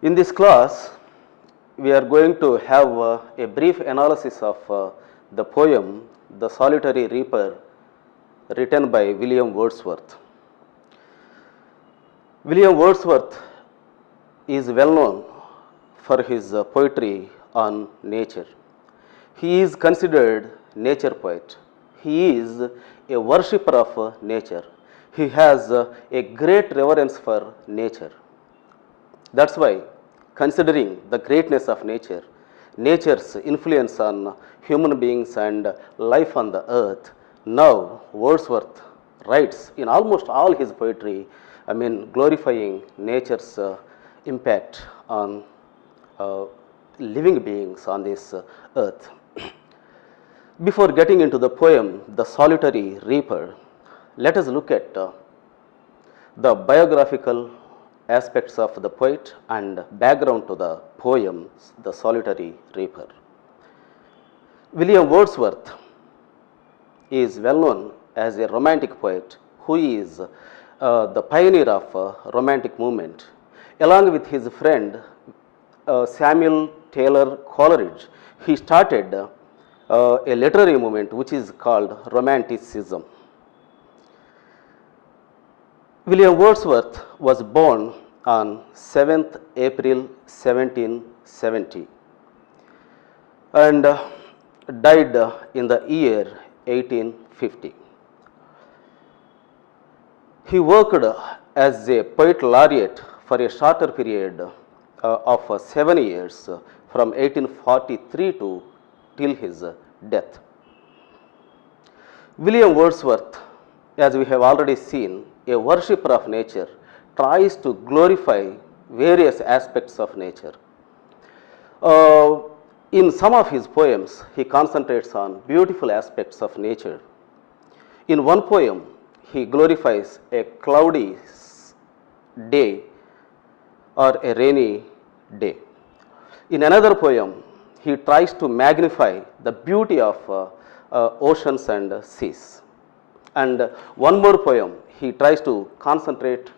In this class, we are going to have a brief analysis of the poem The Solitary Reaper, written by William Wordsworth. William Wordsworth is well known for his poetry on nature. He is considered nature poet. He is a worshipper of nature. He has a great reverence for nature. That's why, considering the greatness of nature, nature's influence on human beings and life on the earth, now Wordsworth writes in almost all his poetry, glorifying nature's impact on living beings on this earth. Before getting into the poem, The Solitary Reaper, let us look at the biographical aspects of the poet and background to the poem, The Solitary Reaper. William Wordsworth is well known as a romantic poet who is the pioneer of romantic movement. Along with his friend Samuel Taylor Coleridge, he started a literary movement which is called Romanticism. William Wordsworth was born on 7th April 1770 and died in the year 1850. He worked as a poet laureate for a shorter period of 7 years from 1843 to till his death. William Wordsworth, as we have already seen, a worshipper of nature, tries to glorify various aspects of nature. In some of his poems, he concentrates on beautiful aspects of nature. In one poem, he glorifies a cloudy day or a rainy day. In another poem, he tries to magnify the beauty of oceans and seas. And one more poem, he tries to concentrate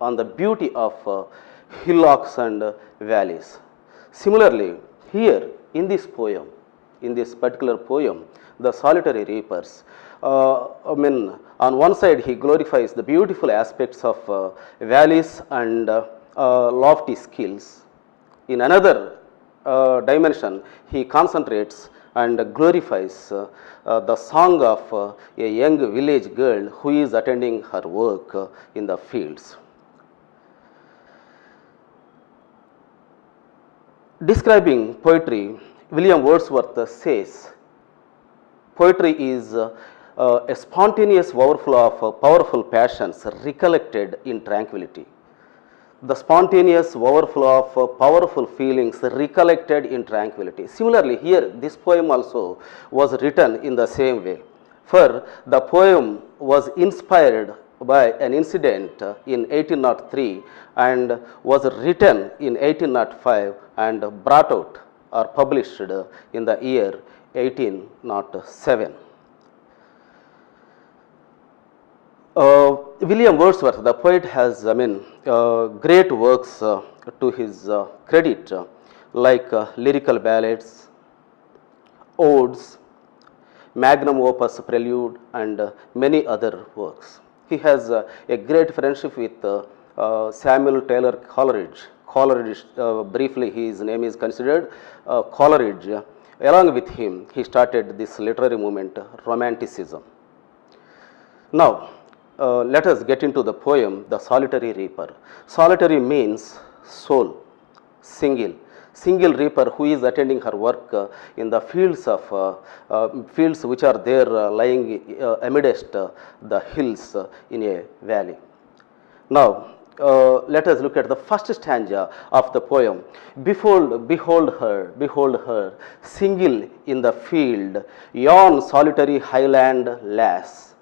on the beauty of hillocks and valleys. Similarly, here in this poem, in this particular poem, The Solitary Reapers, on one side he glorifies the beautiful aspects of valleys and lofty skills. In another dimension, he concentrates and glorifies the song of a young village girl who is attending her work in the fields. Describing poetry, William Wordsworth says, poetry is a spontaneous overflow of powerful passions recollected in tranquility. The spontaneous overflow of powerful feelings recollected in tranquility. Similarly, here this poem also was written in the same way. For the poem was inspired by an incident in 1803 and was written in 1805 and brought out or published in the year 1807. William Wordsworth, the poet, has great works to his credit, like lyrical ballads, odes, magnum opus prelude, and many other works. He has a great friendship with Samuel Taylor Coleridge. Coleridge, briefly his name is considered Coleridge. Along with him, he started this literary movement, Romanticism. Now, let us get into the poem, The Solitary Reaper. Solitary means sole, single. Single reaper who is attending her work in the fields fields which are there lying amidst the hills in a valley. Now, let us look at the first stanza of the poem. Behold her, single in the field, yon solitary highland lass,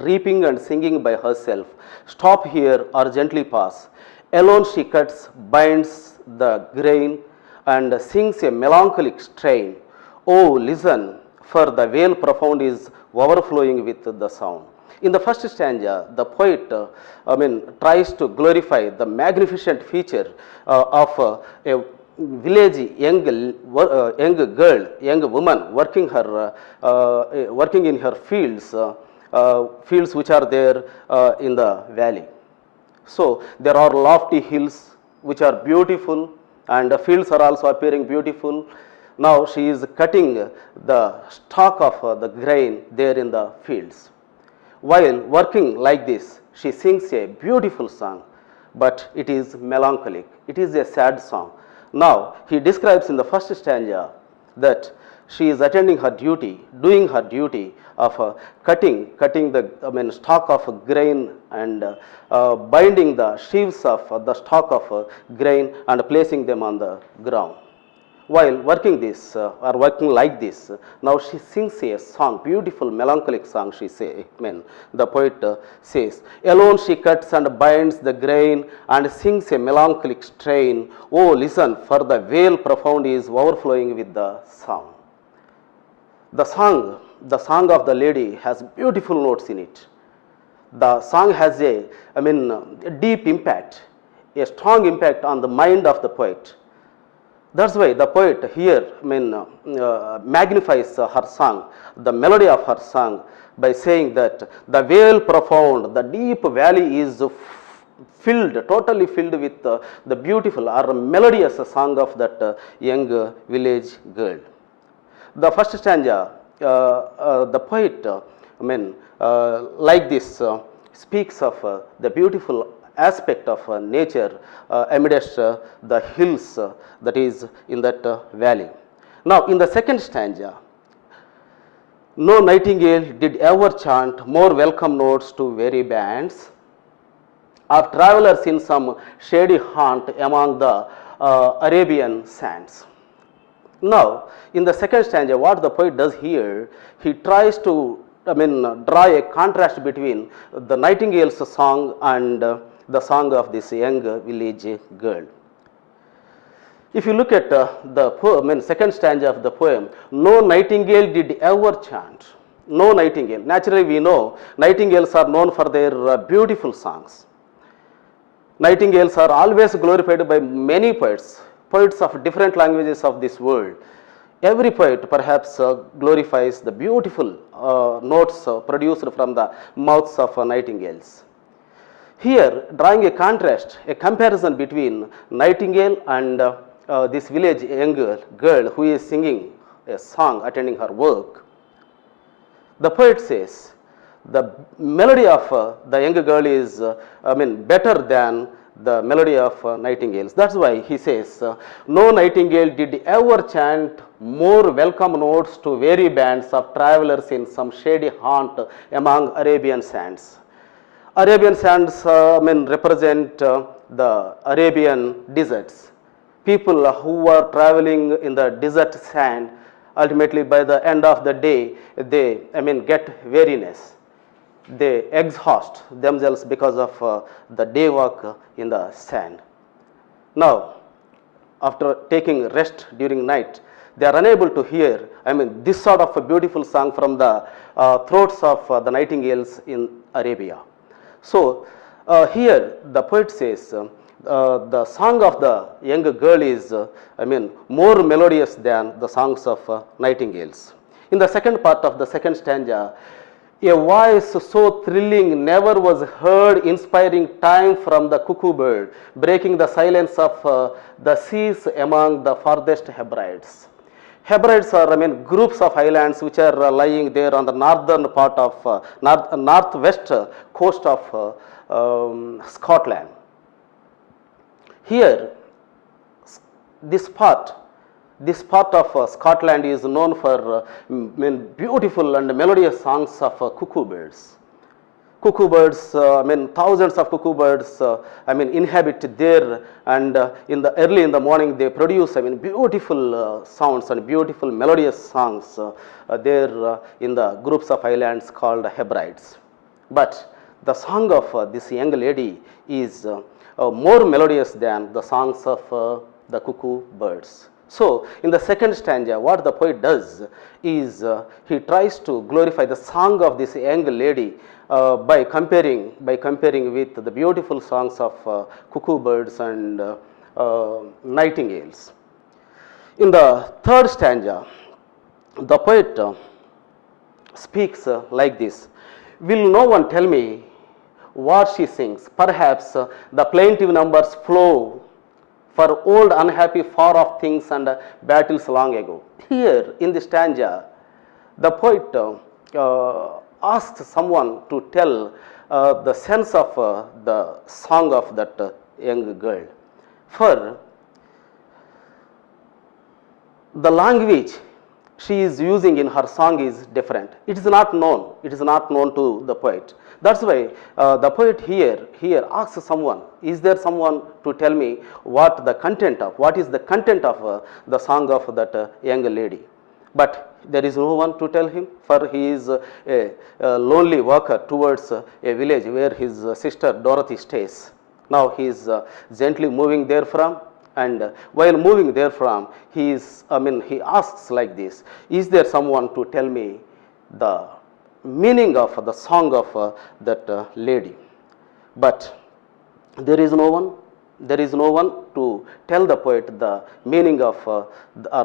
reaping and singing by herself. Stop here or gently pass. Alone she cuts, binds the grain, and sings a melancholic strain. Oh, listen, for the vale profound is overflowing with the sound. In the first stanza, the poet, tries to glorify the magnificent feature of a village young girl, young woman working in her fields, fields which are there in the valley. So there are lofty hills which are beautiful, and the fields are also appearing beautiful. Now she is cutting the stalk of the grain there in the fields. While working like this, she sings a beautiful song, but it is melancholic. It is a sad song. Now he describes in the first stanza that she is attending her duty, doing her duty of cutting the stalk of grain, and binding the sheaves of the stalk of grain and placing them on the ground. While working this or working like this, now she sings a song, beautiful melancholic song. The poet says, alone she cuts and binds the grain and sings a melancholic strain. Oh, listen, for the vale profound is overflowing with the sound. The song of the lady has beautiful notes in it. The song has a deep impact, a strong impact on the mind of the poet. That's why the poet here magnifies her song, the melody of her song, by saying that the vale profound, the deep valley is filled, totally filled with the beautiful or melodious song of that young village girl. The first stanza, the poet, like this, speaks of the beautiful aspect of nature amidst the hills that is in that valley. Now, in the second stanza, no nightingale did ever chant more welcome notes to weary bands of travelers in some shady haunt among the Arabian sands. Now, in the second stanza, what the poet does here, he tries to draw a contrast between the nightingale's song and the song of this young village girl. If you look at the poem, second stanza of the poem, no nightingale did ever chant. No nightingale. Naturally, we know nightingales are known for their beautiful songs. Nightingales are always glorified by many poets, poets of different languages of this world. Every poet perhaps glorifies the beautiful notes produced from the mouths of nightingales. Here, drawing a contrast, a comparison between nightingale and this village young girl who is singing a song, attending her work, the poet says the melody of the young girl is better than the melody of nightingales. That's why he says, no nightingale did ever chant more welcome notes to weary bands of travelers in some shady haunt among Arabian sands. Arabian sands represent the Arabian deserts. People who are traveling in the desert sand, ultimately by the end of the day, they get weariness. They exhaust themselves because of the day walk in the sand. Now, after taking rest during night, they are unable to hear this sort of a beautiful song from the throats of the nightingales in Arabia. So here the poet says the song of the young girl is more melodious than the songs of nightingales. In the second part of the second stanza, a voice so thrilling never was heard, inspiring time from the cuckoo bird, breaking the silence of the seas among the farthest Hebrides. Hebrides are groups of islands which are lying there on the northern part of northwest coast of Scotland. Here, this part of Scotland is known for beautiful and melodious songs of cuckoo birds. Cuckoo birds, thousands of cuckoo birds, inhabit there, and early in the morning they produce, beautiful sounds and beautiful melodious songs there in the groups of islands called Hebrides. But the song of this young lady is more melodious than the songs of the cuckoo birds. So, in the second stanza, what the poet does is he tries to glorify the song of this young lady by comparing with the beautiful songs of cuckoo birds and nightingales. In the third stanza, the poet speaks like this: will no one tell me what she sings? Perhaps the plaintive numbers flow for old, unhappy, far off things and battles long ago. Here in the stanza, the poet asks someone to tell the sense of the song of that young girl. For the language she is using in her song is different. It is not known. It is not known to the poet. That's why the poet here asks someone, is there someone to tell me what is the content of the song of that young lady? But there is no one to tell him, for he is a lonely walker towards a village where his sister Dorothy stays. Now he is gently moving therefrom, and while moving therefrom, he asks like this: is there someone to tell me the meaning of the song of that lady? But there is no one. There is no one to tell the poet the meaning of or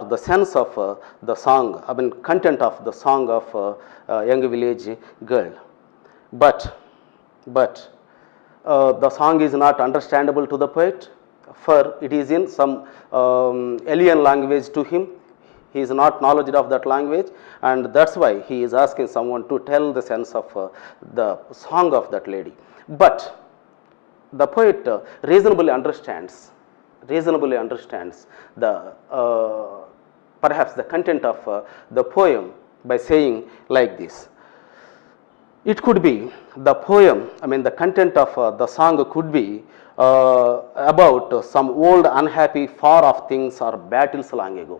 the sense of the song, content of the song of young village girl. But the song is not understandable to the poet, for it is in some alien language to him. He is not knowledgeable of that language, and that's why he is asking someone to tell the sense of the song of that lady. But the poet reasonably understands the perhaps the content of the poem by saying like this: it could be the poem, the content of the song could be about some old, unhappy, far off things or battles long ago.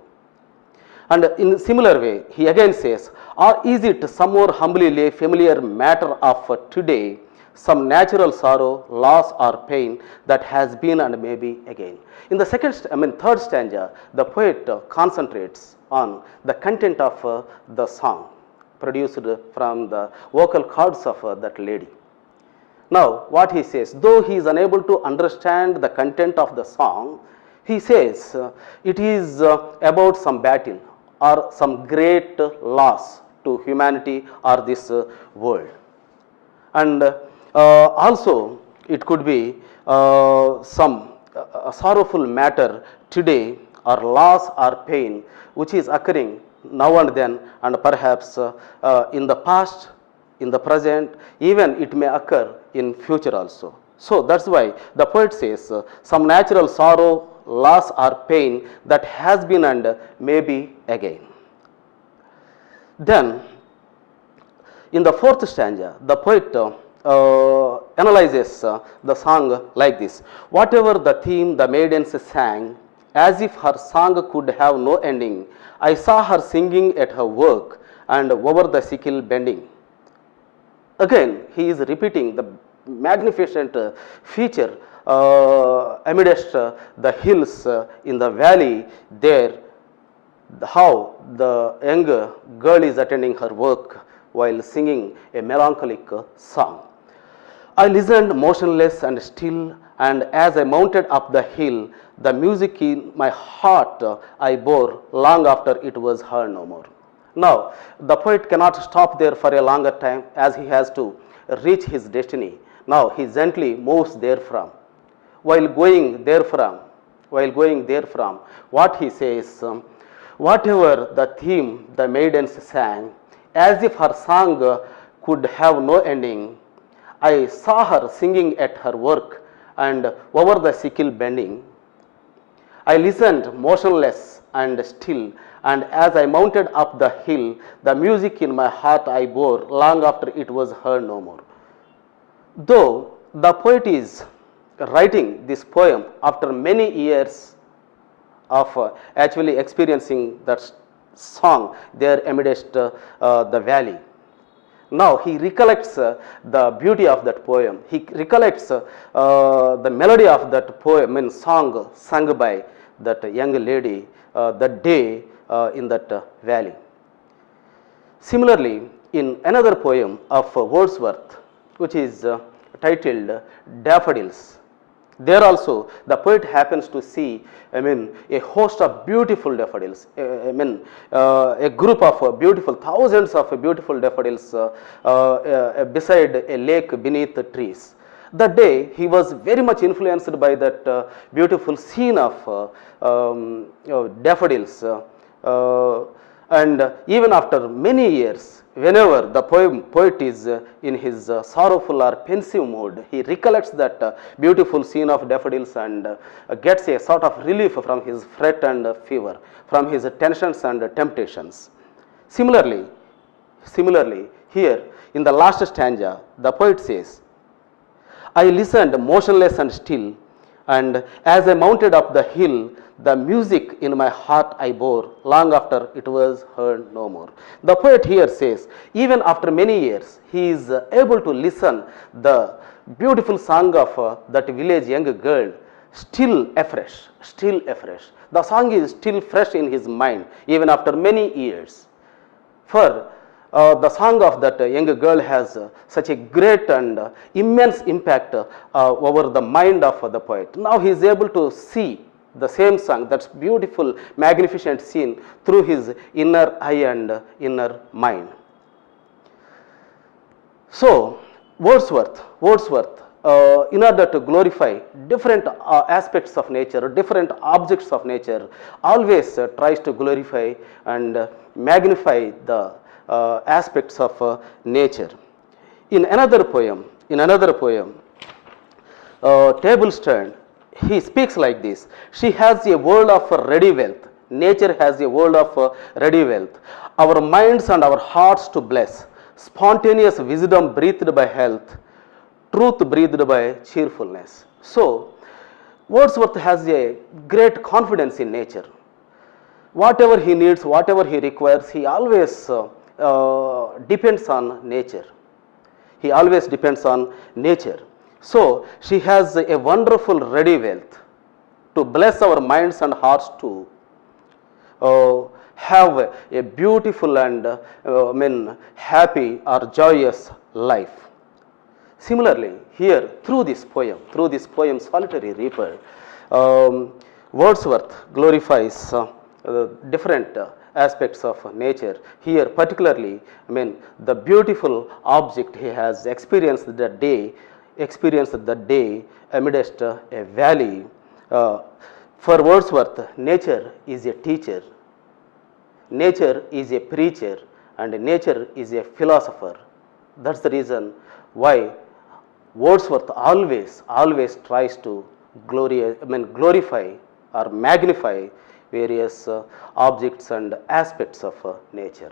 And in similar way, he again says, or is it some more humbly lay familiar matter of today, some natural sorrow, loss or pain that has been and may be again? In the third stanza, the poet concentrates on the content of the song produced from the vocal cords of that lady. Now, what he says, though he is unable to understand the content of the song, he says it is about some battle or some great loss to humanity or this world. And also, it could be some sorrowful matter today, or loss or pain which is occurring now and then, and perhaps in the past, in the present, even it may occur in future also. So that's why the poet says some natural sorrow, loss or pain that has been and may be again. Then in the fourth stanza, the poet analyzes the song like this: whatever the theme the maidens sang, as if her song could have no ending, I saw her singing at her work and over the sickle bending. Again, he is repeating the magnificent feature amidst the hills in the valley there, how the young girl is attending her work while singing a melancholic song. I listened motionless and still, and as I mounted up the hill, the music in my heart I bore long after it was heard no more. Now, the poet cannot stop there for a longer time, as he has to reach his destiny. Now, he gently moves therefrom. While going therefrom, what he says, whatever the theme the maidens sang, as if her song could have no ending, I saw her singing at her work and over the sickle bending. I listened motionless and still, and as I mounted up the hill, the music in my heart I bore long after it was heard no more. Though the poet is writing this poem after many years of actually experiencing that song there amidst the valley, now he recollects the beauty of that poem. He recollects the melody of that poem, song sung by that young lady that day in that valley. Similarly, in another poem of Wordsworth, which is titled Daffodils. There also the poet happens to see, a host of beautiful daffodils, a group of beautiful, thousands of beautiful daffodils beside a lake beneath the trees. That day he was very much influenced by that beautiful scene of daffodils. And even after many years, whenever the poet is in his sorrowful or pensive mood, he recollects that beautiful scene of daffodils and gets a sort of relief from his fret and fever, from his tensions and temptations. Similarly, here in the last stanza, the poet says, I listened motionless and still, and as I mounted up the hill, the music in my heart I bore, long after it was heard no more. The poet here says, even after many years, he is able to listen the beautiful song of that village young girl, still afresh, still afresh. The song is still fresh in his mind, even after many years. For the song of that young girl has such a great and immense impact over the mind of the poet. Now he is able to see the same song, that's beautiful, magnificent scene through his inner eye and inner mind. So Wordsworth, in order to glorify different aspects of nature, different objects of nature, always tries to glorify and magnify the aspects of nature. In another poem, Table Stand, he speaks like this: she has a world of ready wealth, nature has a world of ready wealth, our minds and our hearts to bless, spontaneous wisdom breathed by health, truth breathed by cheerfulness. So Wordsworth has a great confidence in nature. Whatever he needs, whatever he requires, he always depends on nature. He always depends on nature. So she has a wonderful ready wealth to bless our minds and hearts to have a beautiful and happy or joyous life. Similarly, here through this poem Solitary Reaper, Wordsworth glorifies different aspects of nature. Here particularly, the beautiful object he has experienced that day amidst a valley. For Wordsworth, nature is a teacher, nature is a preacher, and nature is a philosopher. That's the reason why Wordsworth always tries to glorify or magnify various objects and aspects of nature.